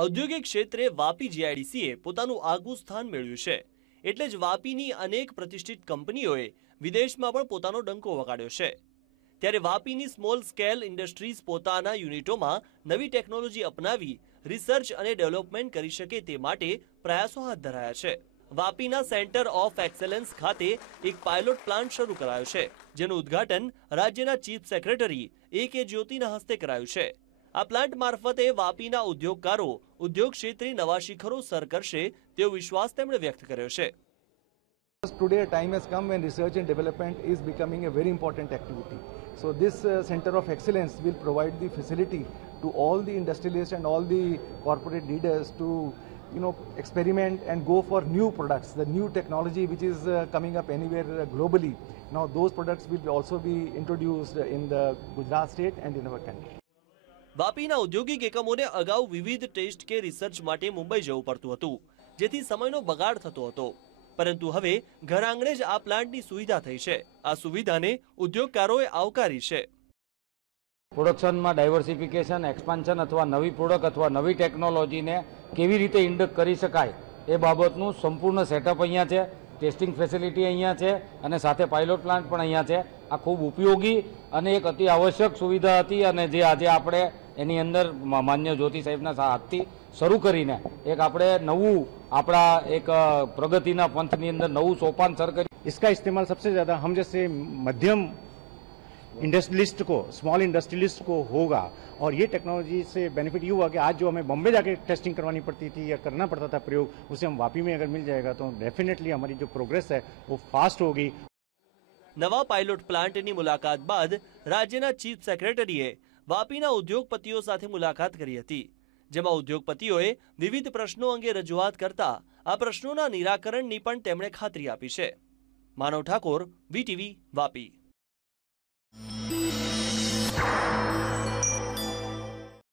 ઔદ્યોગિક ક્ષેત્રે વાપી જીઆઈડીસીએ પોતાનું આગવું સ્થાન મેળવ્યું છે. એટલે જ વાપીની અનેક પ્રતિષ્ઠિત કંપનીઓએ વિદેશમાં પણ પોતાનો ડંકો વગાડ્યો છે. ત્યારે વાપીની સ્મોલ સ્કેલ ઇન્ડસ્ટ્રીઝ પોતાના યુનિટોમાં નવી ટેકનોલોજી અપનાવી, રિસર્ચ અને ડેવલપમેન્ટ કરી શકે તે માટે પ્રયાસો હાથ ધરાયા છે. વાપીના સેન્ટર ઓફ એક્સેલન્સ ખાતે એક પાયલોટ પ્લાન્ટ શરૂ કરાયો છે, જેનું ઉદ્ઘાટન રાજ્યના ચીફ સેક્રેટરી એ કે જ્યોતિના હસ્તે કરાયું છે. આ પ્લાન્ટ મારફતે વાપીના ઉદ્યોગકારો ઉદ્યોગ ક્ષેત્રે નવા શિખરો સર કરશે તેવો વિશ્વાસ તેમણે વ્યક્ત કર્યો છે Today, a time has come when research and development is becoming a very important activity. So, this uh, Center of Excellence will provide the facility to all the industrialists and all the corporate leaders to, you know, experiment and go for new products, the new technology which is uh, coming up anywhere uh, globally. Now, those products will also be introduced in the Gujarat state and in our country. વાપીના ઔદ્યોગિક એકમોને અગાઉ વિવિધ test કે research માટે મુંબઈ જવું પડતું હતું, જેથી સમયનો બગાડ થતો હતો. પરંતુ હવે ઘર આંગણે જ આ પ્લાન્ટની સુવિધા થઈ છે. આ સુવિધાને ઉદ્યોગકારોએ આવકારી છે. પ્રોડક્શનમાં ડાયવર્સિફિકેશન, એક્સપાન્શન અથવા નવી પ્રોડક્ટ અથવા નવી ટેકનોલોજીને કેવી રીતે ઇન્ડક્ટ કરી શકાય એ બાબતનું સંપૂર્ણ સેટઅપ અહીંયા છે, ટેસ્ટિંગ ફેસિલિટી અહીંયા છે અને સાથે પાયલોટ પ્લાન્ટ પણ અહીંયા છે. આ ખૂબ ઉપયોગી અને એક અતિ આવશ્યક સુવિધા હતી અને જે આજે આપણે એની અંદર મા- માન્ય જ્યોતિ સાહેબના સા- હાથથી શરૂ કરીને એક આપણે નવું આપણા એક અ, પ્રગતિના પંથની અંદર નવું સોપાન સર કરી इसका इस्तेमाल सबसे ज़्यादा हम जैसे मध्यम इंडस्ट्रियलिस्ट को स्मॉल इंडस्ट्रियलिस्ट को होगा और ये टेक्नोलॉजी से बेनिफिट ये हुआ कि आज जो हमें बॉम्बे जाके टेस्टिंग करवानी पड़ती थी या करना पड़ता था प्रयोग उसे हम वापी में अगर मिल जाएगा तो डेफिनेटली हमारी जो प्रोग्रेस है वो फास्ट होगी નવા પાયલોટ પ્લાન્ટની મુલાકાત બાદ રાજ્યના ચીફ સેક્રેટરીએ વાપીના ઉદ્યોગપતિઓ સાથે મુલાકાત કરી હતી, જેમાં ઉદ્યોગપતિઓએ વિવિધ પ્રશ્નો અંગે રજૂઆત કરતા આ પ્રશ્નોના નિરાકરણની પણ તેમણે ખાતરી આપી છે. માનવ ઠાકોર, વીટીવી, વાપી.